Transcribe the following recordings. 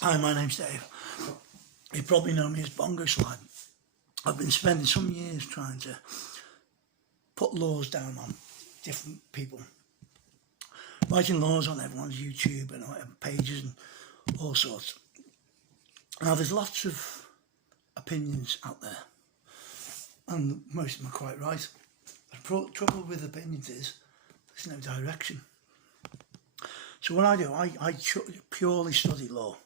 Hi, my name's Dave. You probably know me as Bongo Slide. I've been spending some years trying to put laws down on different people. Writing laws on everyone's YouTube and pages and all sorts. Now, there's lots of opinions out there, and most of them are quite right. The trouble with opinions is there's no direction. So what I do, I purely study law.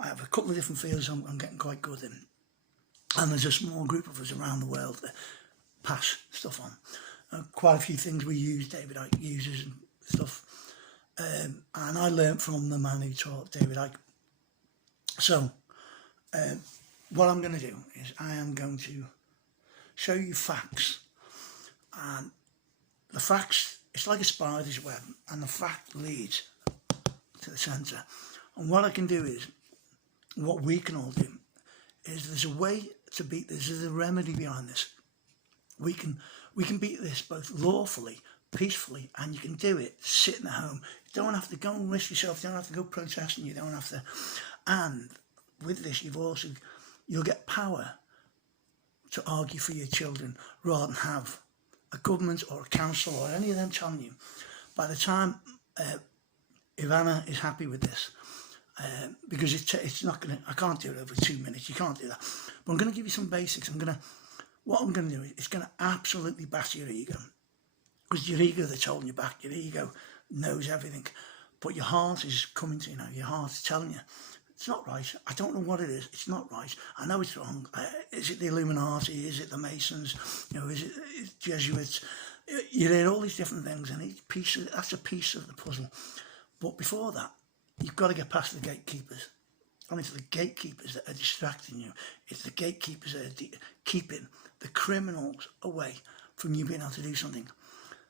I have a couple of different fields I'm getting quite good in, and there's a small group of us around the world that pass stuff on. Quite a few things we use, David Icke uses and stuff, and I learnt from the man who taught David Icke. So what I'm going to do is I am going to show you facts, and the facts, it's like a spider's web, and the fact leads to the centre. And what I can do is, what we can all do, is there's a way to beat this, there's a remedy behind this. We can beat this both lawfully, peacefully, and you can do it sitting at home. You don't have to go and risk yourself, you don't have to go protesting, you don't have to. And with this, you'll get power to argue for your children rather than have a government or a council or any of them telling you. By the time Ivana is happy with this, because it's not going to, I can't do it over 2 minutes, you can't do that. But I'm going to give you some basics. What I'm going to do is it's going to absolutely batter your ego. Because your ego that's holding you back, your ego knows everything. But your heart is coming to you now, your heart is telling you, it's not right, I don't know what it is, it's not right, I know it's wrong. Is it the Illuminati, is it the Masons, is it Jesuits? You hear all these different things, and that's a piece of the puzzle. But before that, you've got to get past the gatekeepers. And it's the gatekeepers that are distracting you. It's the gatekeepers that are keeping the criminals away from you being able to do something.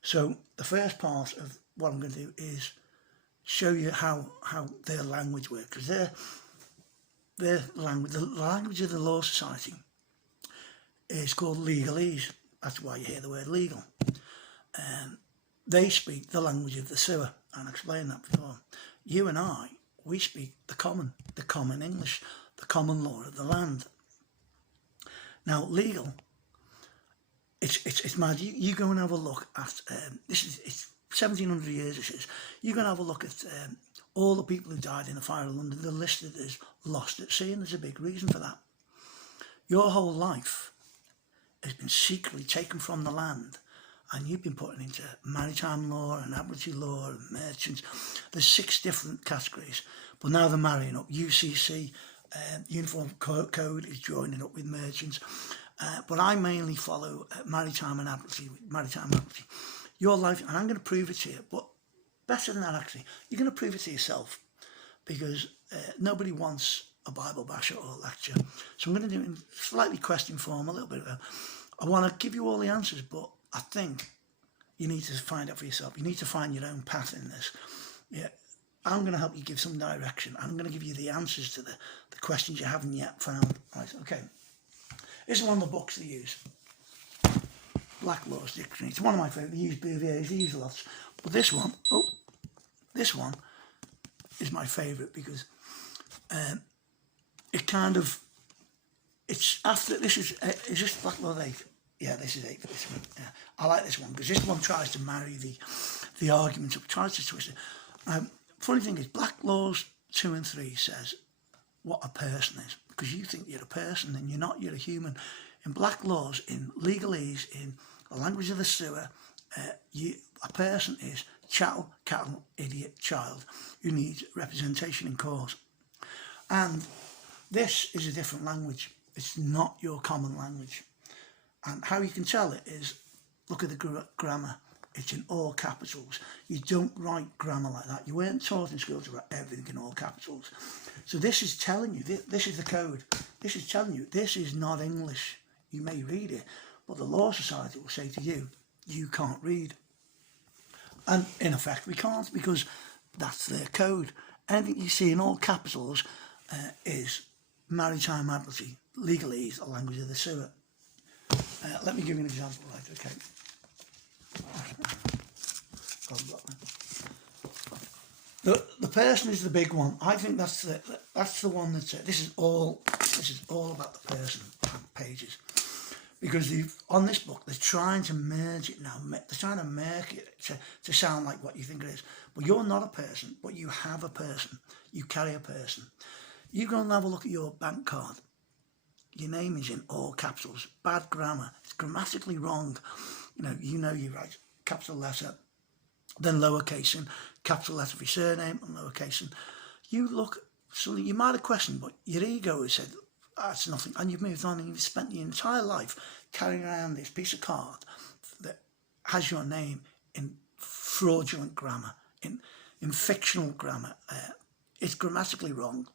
So the first part of what I'm going to do is show you how their language works. Because their language, the language of the Law Society, is called legalese. That's why you hear the word legal. They speak the language of the sewer, and I explained that before. You and I, we speak the common English, the common law of the land. Now, legal, it's mad. You go and have a look at, it's 1700 years, this is. You go and have a look at all the people who died in the fire of London. They're listed as lost at sea, and there's a big reason for that. Your whole life has been secretly taken from the land, and you've been put into maritime law and admiralty law and merchants. There's 6 different categories, but now they're marrying up. UCC, Uniform Code, is joining up with merchants, but I mainly follow maritime and admiralty. Your life, and I'm going to prove it to you, but better than that actually, you're going to prove it to yourself, because nobody wants a Bible basher or a lecture. So I'm going to do it in slightly question form, a little bit. I want to give you all the answers, but I think you need to find out for yourself. You need to find your own path in this. Yeah, I'm going to help you give some direction. I'm going to give you the answers to the questions you haven't yet found. Right, okay. This is one of the books they use. Black Law's Dictionary. It's one of my favourites. They use Bouvier's, they use lots. But this one is my favourite because it's after, is this Black Law 8? Yeah, this is 8 for this one. Yeah. I like this one because this one tries to marry the arguments up, tries to twist it. Funny thing is, Black Laws 2 and 3 says what a person is, because you think you're a person and you're not, you're a human. In Black Laws, in legalese, in the language of the sewer, a person is chattel, cattle, idiot, child who needs representation in court. And this is a different language. It's not your common language. And how you can tell it is, look at the grammar. It's in all capitals. You don't write grammar like that. You weren't taught in school to write everything in all capitals. So this is telling you, this is the code. This is telling you, this is not English. You may read it, but the Law Society will say to you, you can't read. And in effect, we can't, because that's their code. Anything you see in all capitals is maritime admiralty, legalese, the language of the sewer. Let me give you an example, right, okay. The person is the big one. I think that's the one that's this is all about the person pages, because on this book they're trying to merge it now. They're trying to make it to sound like what you think it is. But you're not a person, but you have a person. You carry a person. You go and have a look at your bank card. Your name is in all capitals. Bad grammar. It's grammatically wrong. You write capital letter, then lowercase in, capital letter for your surname and lowercase in. You look, something you might have questioned, but your ego has said, that's nothing, and you've moved on and you've spent your entire life carrying around this piece of card that has your name in fraudulent grammar, in fictional grammar. It's grammatically wrong.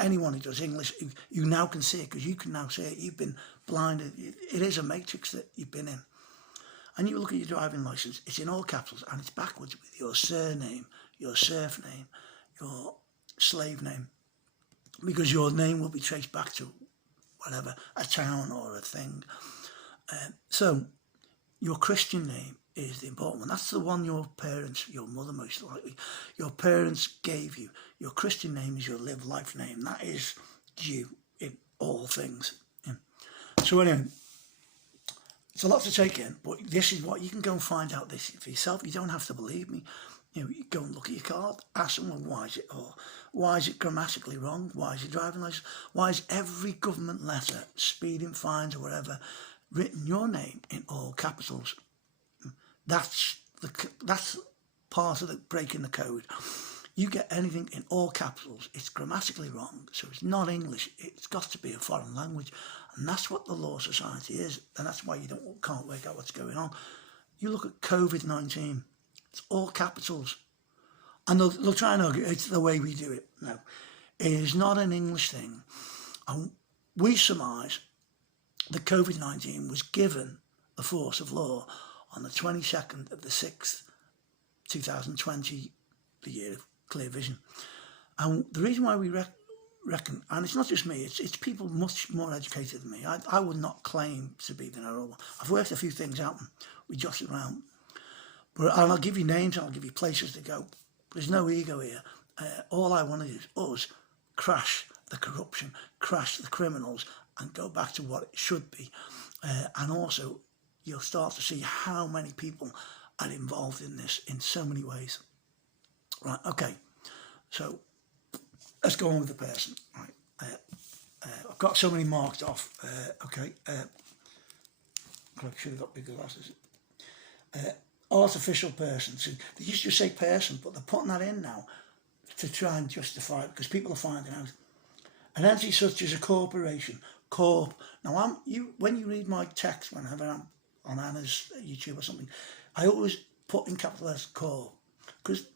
Anyone who does English, you now can see it, because you can now see it. You've been blinded. It is a matrix that you've been in. And you look at your driving licence, it's in all capitals and it's backwards with your surname, your serf name, your slave name, because your name will be traced back to whatever, a town or a thing. So your Christian name is the important one. That's the one your parents, your mother most likely, your parents gave you. Your Christian name is your live life name. That is you in all things. Yeah. So anyway, it's a lot to take in, but this is what you can go and find out this for yourself. You don't have to believe me. You go and look at your card, ask someone why is it grammatically wrong? Why is your driving licence? Why is every government letter, speeding fines or whatever, written your name in all capitals? That's part of the breaking the code. You get anything in all capitals, it's grammatically wrong. So it's not English. It's got to be a foreign language, and that's what the Law Society is, and that's why you can't work out what's going on. You look at COVID-19. It's all capitals. And they'll try and argue it's the way we do it. No, it is not an English thing. And we surmise that COVID-19 was given the force of law on the 22nd of the 6th, 2020, the year of clear vision. And the reason why we reckon, and it's not just me, it's people much more educated than me. I would not claim to be the know-all. I've worked a few things out and we jostled around. And I'll give you names and I'll give you places to go. There's no ego here. All I want to do is us crash the corruption, crash the criminals, and go back to what it should be. And also, you'll start to see how many people are involved in this in so many ways. Right, okay. So, let's go on with the person. Right. I've got so many marked off. Okay. I should have got bigger glasses. Artificial person. So they used to say person, but they're putting that in now to try and justify it, because people are finding out. An entity such as a corporation, corp. Now, when you read my text, whenever I'm on Anna's YouTube or something, I always put in capital letters corp, because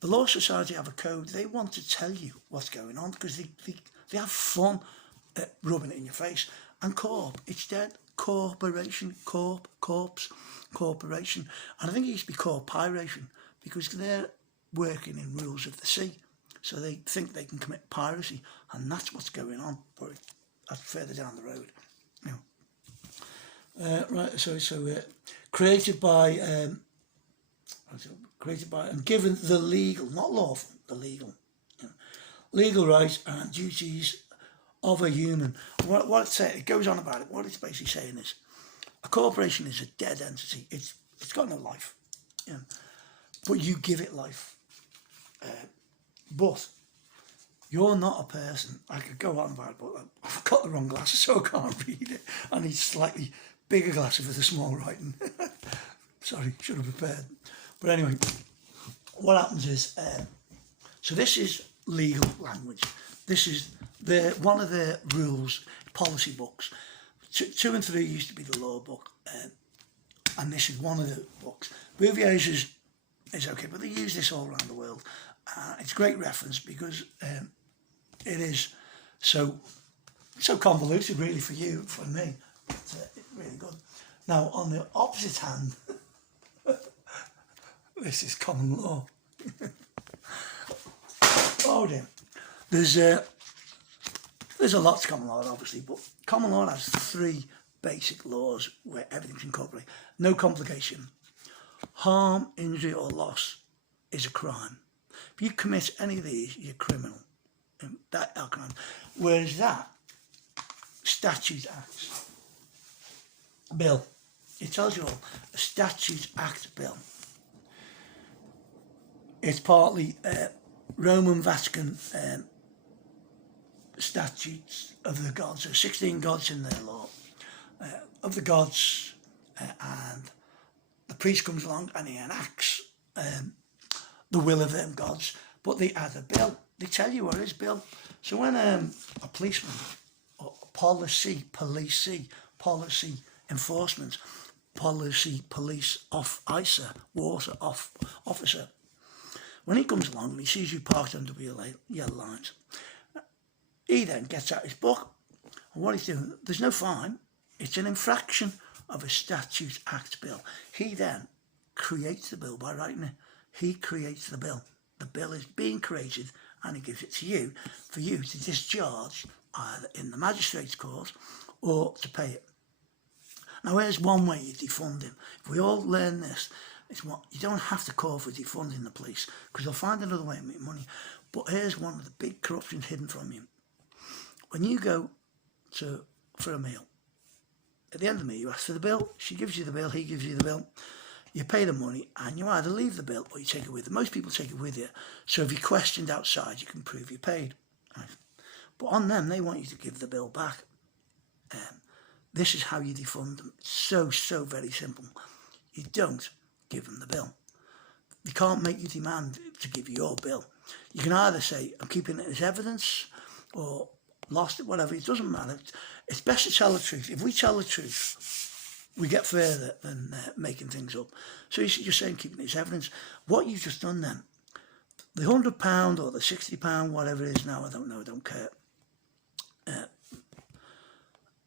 the Law Society have a code. They want to tell you what's going on, because they have fun at rubbing it in your face. And corp, it's dead. Corporation, corpse, corporation. And I think it used to be corporation, because they're working in rules of the sea. So they think they can commit piracy, and that's what's going on. But that's further down the road. Right, so created by and given the legal, not lawful, the legal, legal rights and duties of a human. What it goes on about it. What it's basically saying is, a corporation is a dead entity. It's got no life, but you give it life. But you're not a person. I could go on about it, but I've got the wrong glasses, so I can't read it. I need slightly bigger glasses with the small writing. Sorry, should have prepared. But anyway, what happens is, so this is legal language. This is one of the rules, policy books. 2 and 3 used to be the law book, and this is one of the books. Bouvier's is okay, but they use this all around the world. It's a great reference, because it is so convoluted, really, for you, for me. It's really good. Now, on the opposite hand, this is common law. Oh dear. There's a lot to common law, obviously, but common law has 3 basic laws where everything's incorporated. No complication. Harm, injury or loss is a crime. If you commit any of these, you're criminal. That alcohol. Whereas that Statute Acts bill, it tells you all, a Statute Act bill. It's partly Roman Vatican statutes of the gods. There's 16 gods in their law of the gods, and the priest comes along and he enacts the will of them gods, but they add a bill. They tell you what is bill. So when a policeman or police enforcement, police officer, when he comes along and he sees you parked under yellow lines, he then gets out his book, and what he's doing, there's no fine, it's an infraction of a Statute Act bill. He then creates the bill by writing it. He creates the bill. The bill is being created and he gives it to you for you to discharge either in the magistrate's court or to pay it. Now here's one way you defund him. If we all learn this, it's what you don't have to call for defunding the police because they'll find another way to make money. But here's one of the big corruptions hidden from you. When you go for a meal, at the end of the meal you ask for the bill, she gives you the bill, he gives you the bill, you pay the money and you either leave the bill or you take it with you. Most people take it with you, so if you're questioned outside you can prove you paid. Right? But on them, they want you to give the bill back. This is how you defund them. It's so very simple. You don't give them the bill. They can't make you demand to give you your bill. You can either say, I'm keeping it as evidence, or lost it, whatever. It doesn't matter. It's best to tell the truth. If we tell the truth, we get further than making things up. So you should just say, keeping it as evidence. What you've just done then, the £100 or the £60, whatever it is now, I don't know, I don't care.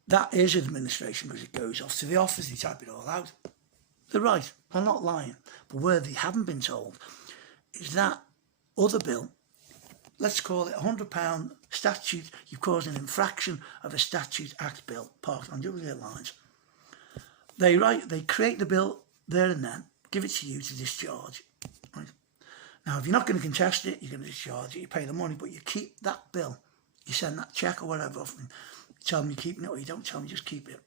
That is administration because it goes off to the office, they type it all out. They're right, they're not lying. But where they haven't been told is that other bill, let's call it £100 statute, you've caused an infraction of a Statute Act bill parked on double lines. They create the bill there and then, give it to you to discharge. Right? Now, if you're not going to contest it, you're going to discharge it, you pay the money, but you keep that bill. You send that cheque or whatever off, and you tell them you're keeping it, or you don't tell them, just keep it.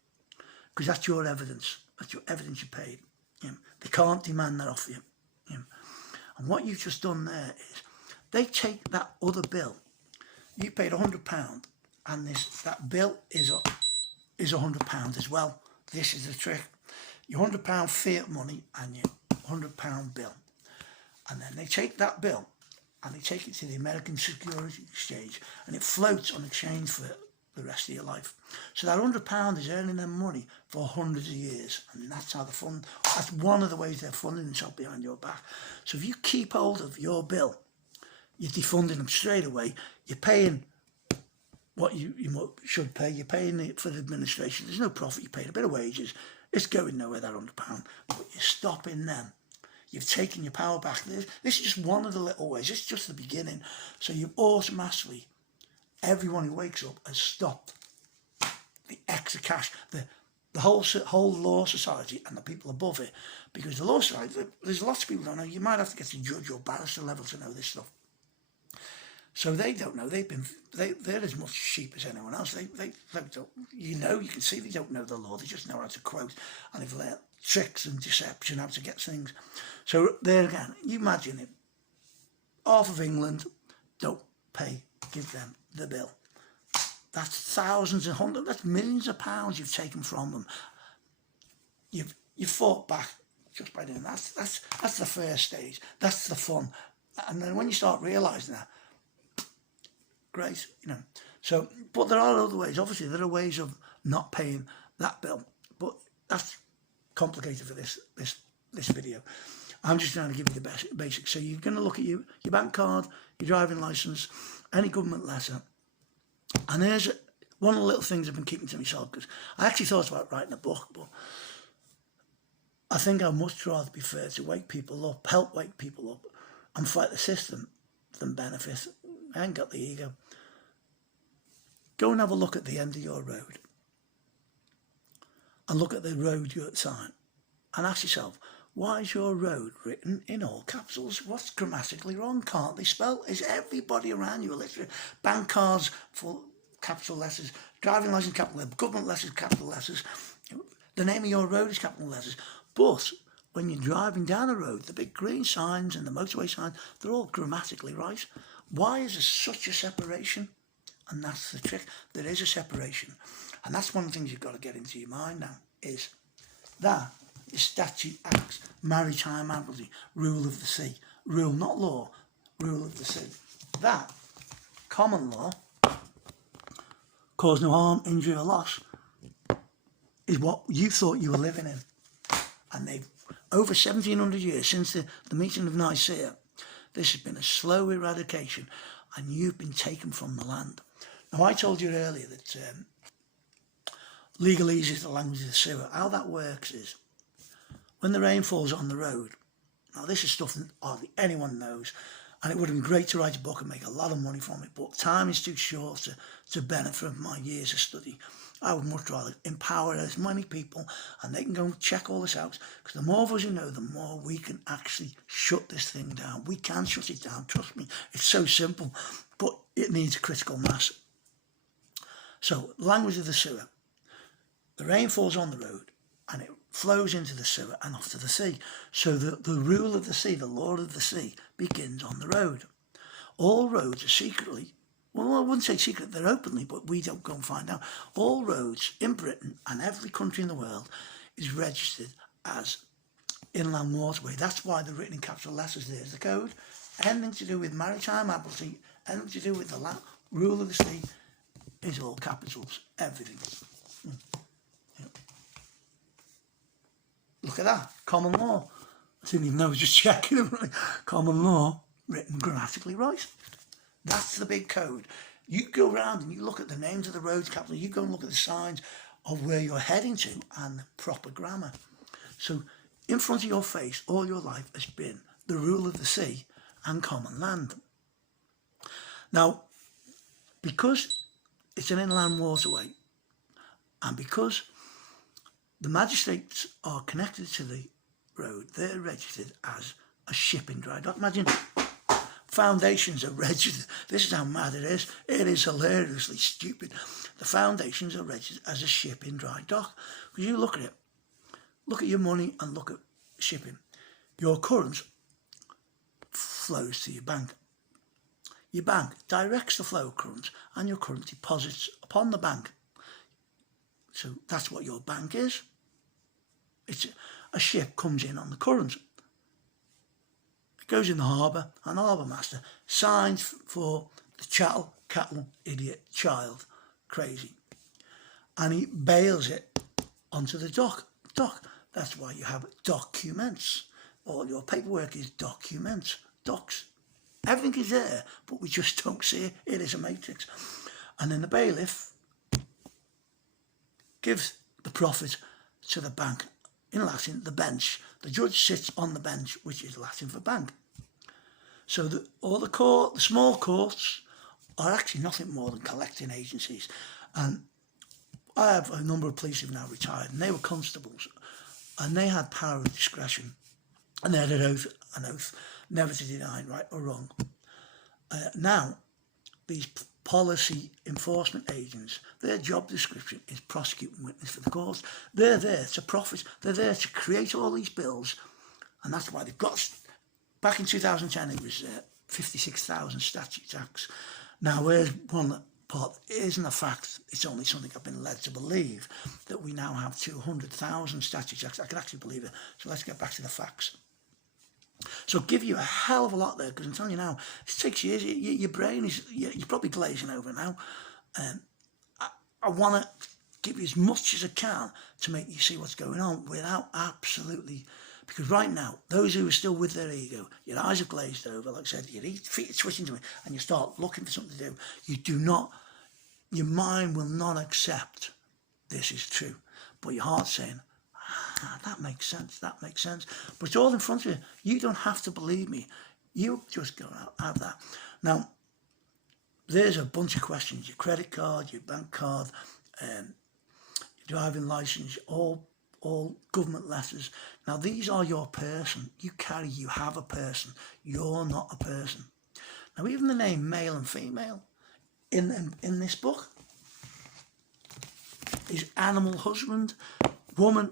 Because that's your evidence. That's your evidence you paid. They can't demand that off you. And what you've just done there is, they take that other bill. You paid £100, and that bill is £100 as well. This is the trick. Your £100 fiat money and your £100 bill. And then they take that bill and they take it to the American Security Exchange, and it floats on exchange for the rest of your life. So that £100 is earning them money for hundreds of years, and that's how that's one of the ways they're funding themselves behind your back. So if you keep hold of your bill, you're defunding them straight away. You're paying what you should pay. You're paying it for the administration. There's no profit. You paid a bit of wages. It's going nowhere, that £100. But you're stopping them. You've taken your power back. This is just one of the little ways. It's just the beginning. So you've automatically, everyone who wakes up has stopped the extra cash, the whole law society and the people above it. Because the law society, there's lots of people who don't know. You might have to get to judge or barrister level to know this stuff. So they don't know. They're as much sheep as anyone else. They don't, you can see they don't know the law. They just know how to quote, and they've learned tricks and deception, how to get things. So there again, you imagine it. Half of England don't give them the bill. That's thousands and hundreds, that's millions of pounds you've taken from them. You've fought back just by doing that. That's the first stage. That's the fun. And then when you start realising that, great, So, but there are other ways. Obviously, there are ways of not paying that bill, but that's complicated for this video. I'm just trying to give you the basics. So you're going to look at your bank card, your driving licence, any government letter, and there's one of the little things I've been keeping to myself, because I actually thought about writing a book, but I think I'd much rather be fair to wake people up, help wake people up, and fight the system than benefit. I ain't got the ego. Go and have a look at the end of your road and look at the road you're at sign and ask yourself, Why is your road written in all capitals? What's grammatically wrong? Can't they spell? Is everybody around you illiterate? Bank cards full capital letters, driving license capital letters, government letters capital letters, the name of your road is capital letters. But when you're driving down a road, the big green signs and the motorway signs, they're all grammatically right. Why is there such a separation? And that's the trick. There is a separation. And that's one of the things you've got to get into your mind now, is that is statute, acts, maritime admiralty, rule of the sea. Rule, not law, rule of the sea. That, common law, cause no harm, injury or loss, is what you thought you were living in. And they've, over 1700 years since the meeting of Nicaea, this has been a slow eradication, and you've been taken from the land. Now, I told you earlier that legalese is the language of the sewer. How that works is, when the rain falls on the road, now this is stuff that hardly anyone knows, and it would have been great to write a book and make a lot of money from it, but time is too short to benefit from my years of study. I would much rather empower as many people, and they can go and check all this out, because the more of us who know, the more we can actually shut this thing down. We can shut it down, trust me. It's so simple, but it needs a critical mass. So, language of the sewer. The rain falls on the road, and it flows into the sewer and off to the sea. So the rule of the sea, the law of the sea, begins on the road. All roads are secretly, well, I wouldn't say secret, they're openly, but we don't go and find out. All roads in Britain and every country in the world is registered as inland waterway. That's why they're written in capital letters. There's the code. Anything to do with maritime admiralty, anything to do with the rule of the sea, is all capitals, everything. Yeah. Look at that, common law. I didn't even know, I was just checking them. Right? Common law, written grammatically right. That's the big code. You go around and you look at the names of the roads, capital, you go and look at the signs of where you're heading to and the proper grammar. So in front of your face all your life has been the rule of the sea and common land. Now, because it's an inland waterway, and because the magistrates are connected to the road, they're registered as a ship in dry dock. Imagine foundations are registered. This is how mad it is. It is hilariously stupid. The foundations are registered as a ship in dry dock. Because you look at it, look at your money and look at shipping. Your current flows to your bank. Your bank directs the flow of current, and your current deposits upon the bank. So that's what your bank is. It's a ship comes in on the current. It goes in the harbour, and the harbour master signs for the chattel, cattle, idiot, child, crazy. And he bails it onto the dock. That's why you have documents. All your paperwork is documents, docs. Everything is there, but we just don't see it. It is a matrix. And then the bailiff gives the profit to the bank. In Latin, the bench. The judge sits on the bench, which is Latin for bank. So all the small courts are actually nothing more than collecting agencies. And I have a number of police who've now retired, and they were constables, and they had power of discretion, and they had an oath never to deny right or wrong. Now, these policy enforcement agents, their job description is prosecute and witness for the courts. They're there to profit. They're there to create all these bills, and that's why they've got. Back in 2010, it was 56,000 statute acts. Now, where's one part isn't a fact, it's only something I've been led to believe, that we now have 200,000 statute acts. I can actually believe it. So let's get back to the facts. So give you a hell of a lot there, because I'm telling you now, it takes years. Your brain is, you're probably glazing over now. I want to give you as much as I can to make you see what's going on without absolutely, because right now, those who are still with their ego, your eyes have glazed over, like I said, your feet are twitching to it, and you start looking for something to do. You do not, your mind will not accept this is true, but your heart's saying, that makes sense, that makes sense. But it's all in front of you. You don't have to believe me. You just go out, have that. Now, there's a bunch of questions. Your credit card, your bank card, your driving licence, all all government letters. Now these are your person. You have a person. You're not a person. Now even the name male and female in this book is animal husband, woman,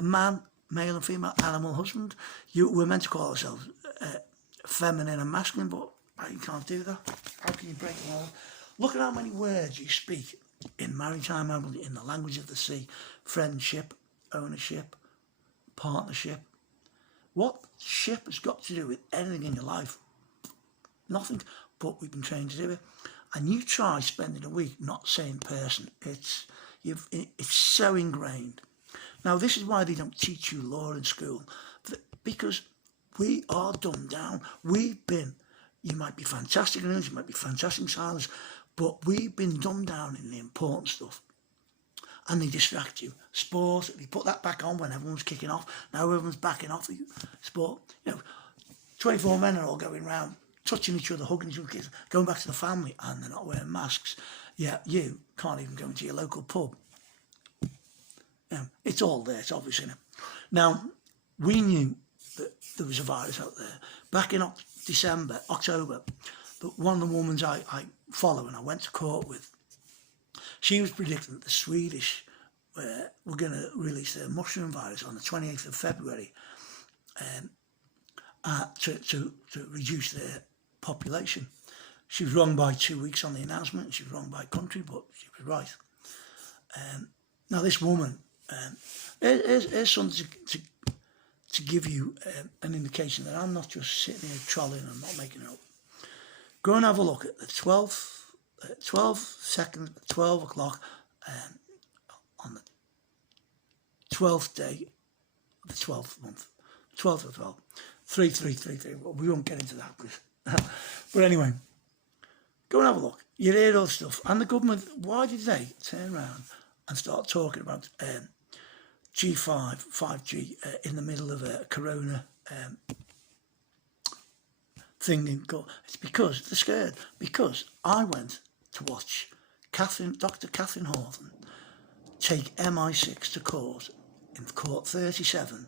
man, male and female, animal husband. We're meant to call ourselves feminine and masculine, but you can't do that. How can you break them all? Look at how many words you speak in maritime, in the language of the sea: friendship, ownership, partnership. What ship has got to do with anything in your life? Nothing, but we've been trained to do it. And you try spending a week not saying person. It's so ingrained. Now this is why they don't teach you law in school, because we are dumbed down. You might be fantastic in English, you might be fantastic in science, but we've been dumbed down in the important stuff. And they distract you. Sport, they put that back on when everyone's kicking off. Now everyone's backing off the sport. 24 men are all going around, touching each other, hugging each other, going back to the family, and they're not wearing masks. Yeah, you can't even go into your local pub. It's all there, it's obvious, isn't it? Now, we knew that there was a virus out there. Back in October, but one of the women I follow and I went to court with, she was predicting that the Swedish were going to release their mushroom virus on the 28th of February to reduce their population. She was wrong by 2 weeks on the announcement. She was wrong by country, but she was right. Now this woman, here's something to give you an indication that I'm not just sitting here trolling and not making it up. Go and have a look at the 12 o'clock on the 12th day of the 12th month, 12th of 12, 3333. Well, we won't get into that, but anyway, go and have a look. You hear all stuff, and the government. Why did they turn around and start talking about G5, 5G in the middle of a corona thing? It's because they're scared. Because I went to watch Dr. Catherine Hawthorne take MI6 to court in court 37,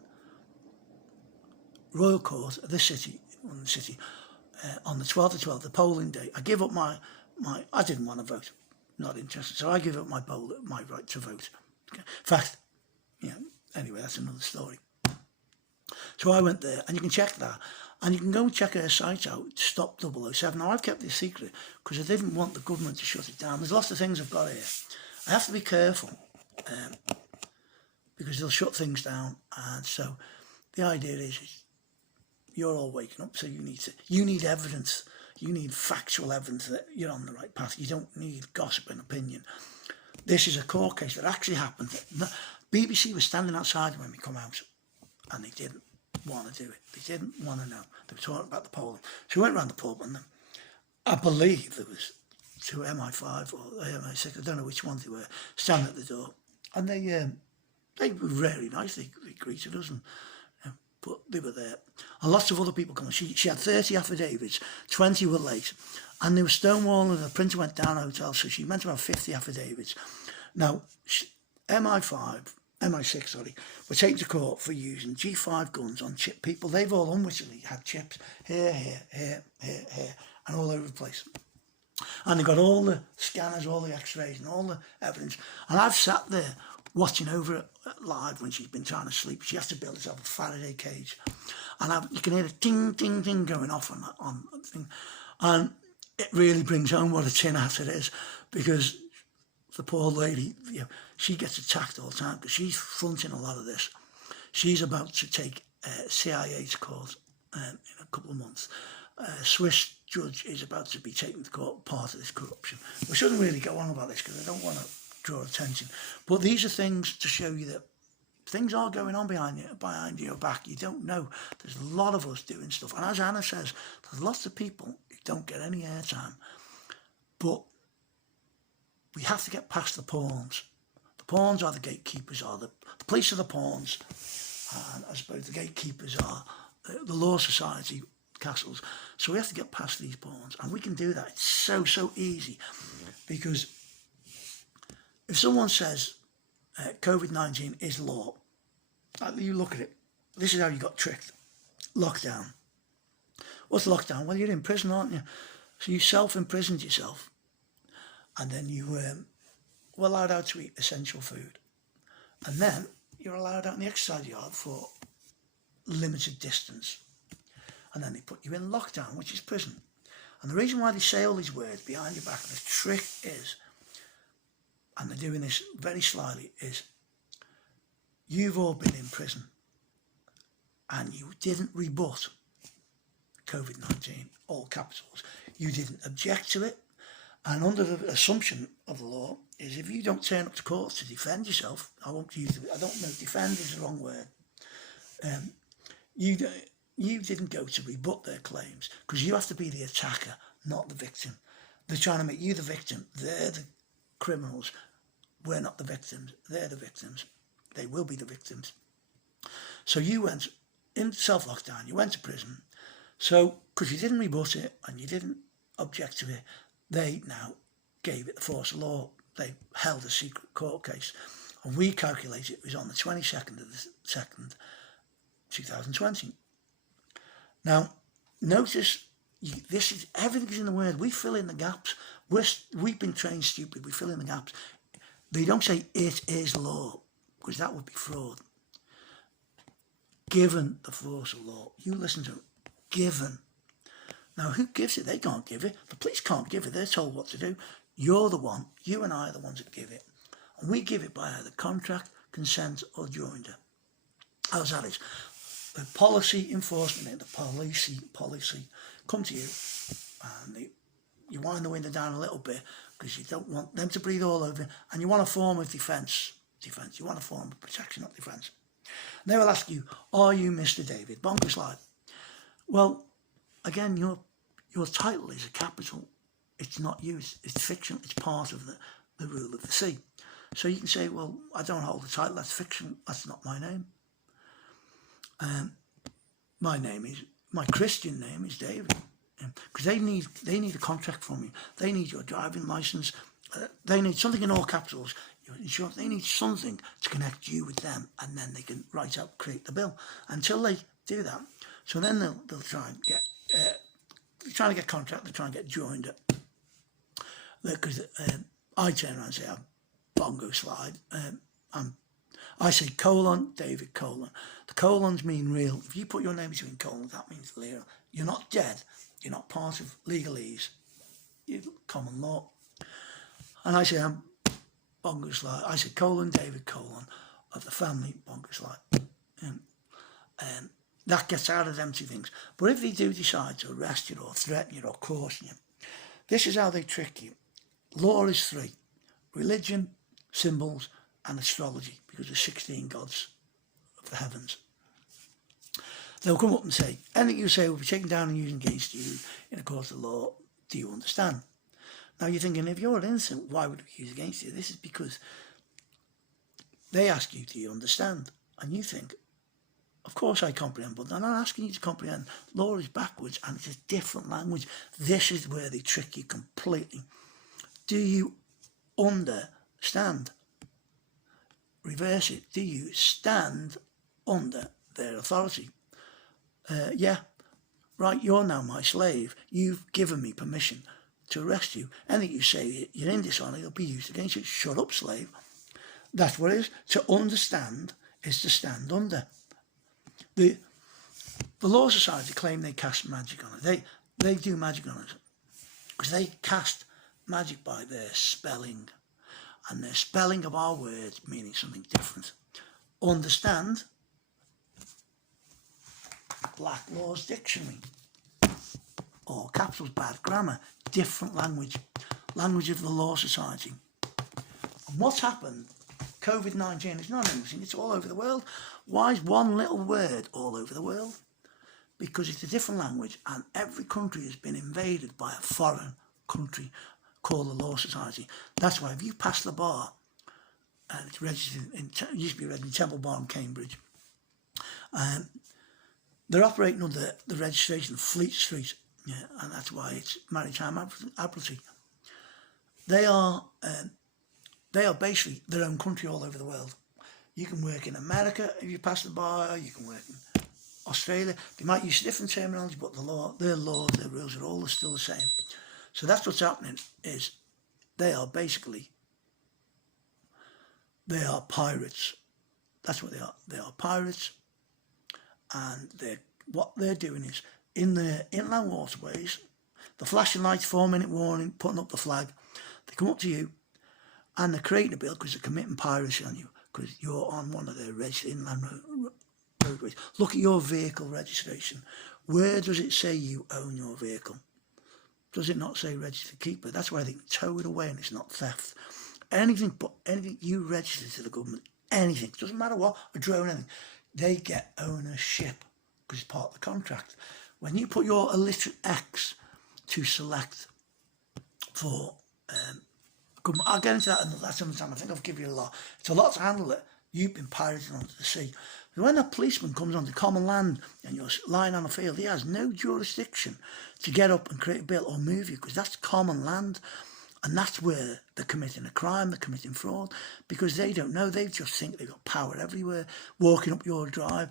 Royal Court of the city, on the 12th of 12th, the polling day. I give up my I didn't want to vote, not interested, so I give up my right to vote. Okay. In fact, anyway, that's another story. So I went there, and you can check that, and you can go and check her site out, Stop 007. Now, I've kept this secret because I didn't want the government to shut it down. There's lots of things I've got here. I have to be careful because they'll shut things down, and so the idea is you're all waking up, so you need evidence. You need factual evidence that you're on the right path. You don't need gossip and opinion. This is a court case that actually happened. BBC was standing outside when we come out, and they didn't want to do it. They didn't want to know. They were talking about the polling. So we went around the pub, and I believe there was two MI5 or MI6, I don't know which ones they were, standing at the door. And they were very nice. They greeted us, and but they were there. And lots of other people coming. She had 30 affidavits, 20 were late. And they were stonewalling, the printer went down a hotel, so she meant to have 50 affidavits. Now, MI6, were taken to court for using G5 guns on chip people. They've all unwittingly had chips here, and all over the place. And they got all the scanners, all the x-rays and all the evidence. And I've sat there watching over it live when she's been trying to sleep. She has to build herself a Faraday cage. And you can hear the ting, ting, ting going off on the thing. And it really brings home what a tin hat it is, because the poor lady, she gets attacked all the time because she's fronting a lot of this. She's about to take CIA to court in a couple of months. A Swiss judge is about to be taken to court part of this corruption. We shouldn't really go on about this because I don't want to draw attention. But these are things to show you that things are going on behind your back. You don't know. There's a lot of us doing stuff. And as Anna says, there's lots of people who don't get any airtime. But we have to get past the pawns. The pawns are the gatekeepers, are the police are the pawns. And I suppose the gatekeepers are the law society castles. So we have to get past these pawns. And we can do that. It's so easy. Because if someone says, COVID-19 is law. You look at it. This is how you got tricked. Lockdown. What's lockdown? Well, you're in prison, aren't you? So you self-imprisoned yourself. And then you were allowed out to eat essential food. And then you're allowed out in the exercise yard for limited distance. And then they put you in lockdown, which is prison. And the reason why they say all these words behind your back, the trick is, and they're doing this very slyly, is you've all been in prison and you didn't rebut COVID-19, all capitals. You didn't object to it. And under the assumption of the law is if you don't turn up to court to defend yourself, I don't know, defend is the wrong word. You didn't go to rebut their claims because you have to be the attacker, not the victim. They're trying to make you the victim. They're the criminals. We're not the victims. They're the victims. They will be the victims. So you went in self-lockdown. You went to prison. So because you didn't rebut it and you didn't object to it, they now gave it the force of law. They held a secret court case. And we calculate it was on the 22nd of the 2nd, 2020. Now, notice, this is, everything's in the word. We fill in the gaps. We've been trained stupid. We fill in the gaps. They don't say it is law, because that would be fraud. Given the force of law. You listen to it. Given. Now, who gives it? They can't give it. The police can't give it. They're told what to do. You're the one. You and I are the ones that give it. And we give it by either contract, consent, or joinder. How's that is? The policy enforcement, the policy come to you and you wind the window down a little bit because you don't want them to breathe all over you, and you want a form of defence. You want a form of protection, not defence. And they will ask you, are you Mr. David Bonkerslide? Well, again, your title is a capital. It's not you, it's fiction. It's part of the rule of the sea. So you can say, well, I don't hold the title, that's fiction, that's not my name. My Christian name is David, because they need a contract from you. They need your driving license. They need something in all capitals. Your insurance. They need something to connect you with them, and then they can create the bill. Until they do that, so then they'll try and get. They're trying to get contract. They're trying to get joined up. Because I turn around and say I'm Bongo Slide. I say colon, David colon. The colons mean real. If you put your name between colons, that means real. You're not dead. You're not part of legalese. You're common law. And I say I'm Bongo Slide. I say colon, David colon of the family Bongo Slide. That gets out of them two things. But if they do decide to arrest you or threaten you or caution you, this is how they trick you. Law is three: religion, symbols, and astrology, because there's 16 gods of the heavens. They'll come up and say, anything you say will be taken down and used against you in a court of law. Do you understand? Now you're thinking, if you're innocent, why would we use against you? This is because they ask you, do you understand? And you think, of course I comprehend, but they're not asking you to comprehend. Law is backwards and it's a different language. This is where they trick you completely. Do you understand? Reverse it. Do you stand under their authority? Yeah. Right, you're now my slave. You've given me permission to arrest you. Anything you say you're in dishonour, it'll be used against you. Shut up, slave. That's what it is. To understand is to stand under. The Law Society claim they cast magic on it. They do magic on it because they cast magic by their spelling, and their spelling of our words meaning something different. Understand, Black Law's Dictionary, all capitals, bad grammar, different language of the Law Society. And what's happened? COVID-19 is not anything, it's all over the world. Why is one little word all over the world? Because it's a different language, and every country has been invaded by a foreign country called the Law Society. That's why if you pass the bar, and it's registered it used to be registered in Temple Bar in Cambridge, they're operating under the registration of Fleet Street, and that's why it's maritime admiralty. They they are basically their own country all over the world. You can work in America if you pass the bar, you can work in Australia. They might use different terminology, but their laws, their rules are all still the same. So that's what's happening, is they are basically, they are pirates. That's what they are. They are pirates, and what they're doing is, in their inland waterways, the flashing lights, 4-minute warning, putting up the flag, they come up to you, and they're creating a bill because they're committing piracy on you, because you're on one of their registered inland roadways. Look at your vehicle registration. Where does it say you own your vehicle? Does it not say registered keeper? That's why they can tow it away and it's not theft. Anything you register to the government, anything, doesn't matter what, a drone, anything, they get ownership because it's part of the contract. When you put your illiterate X to select for government, I'll get into that another time. I think I've given you a lot. It's a lot to handle it. You've been pirated onto the sea. When a policeman comes onto common land and you're lying on a field, he has no jurisdiction to get up and create a bill or move you, because that's common land. And that's where they're committing a crime, they're committing fraud, because they don't know. They just think they've got power everywhere, walking up your drive.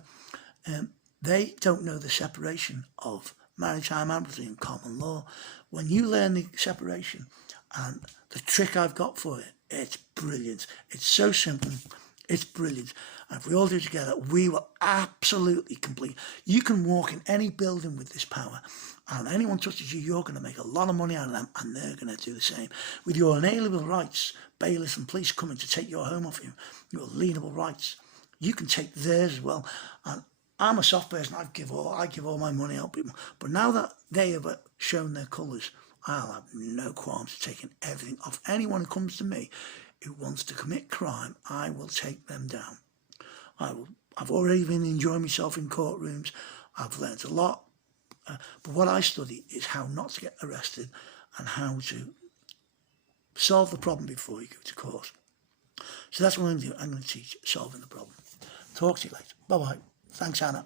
They don't know the separation of maritime admiralty and common law. When you learn the separation, and the trick I've got for it, it's brilliant. It's so simple. It's brilliant. And if we all do it together, we will absolutely complete. You can walk in any building with this power, and anyone touches you, you're going to make a lot of money out of them, and they're going to do the same. With your inalienable rights, bailiffs and police coming to take your home off you, your alienable rights, you can take theirs as well. And I'm a soft person. I give all my money out people. But now that they have shown their colours, I'll have no qualms taking everything off anyone who comes to me who wants to commit crime. I will take them down. I've already been enjoying myself in courtrooms. I've learned a lot. But what I study is how not to get arrested and how to solve the problem before you go to court. So that's what I'm going to do. I'm going to teach solving the problem. Talk to you later. Bye-bye. Thanks, Hannah.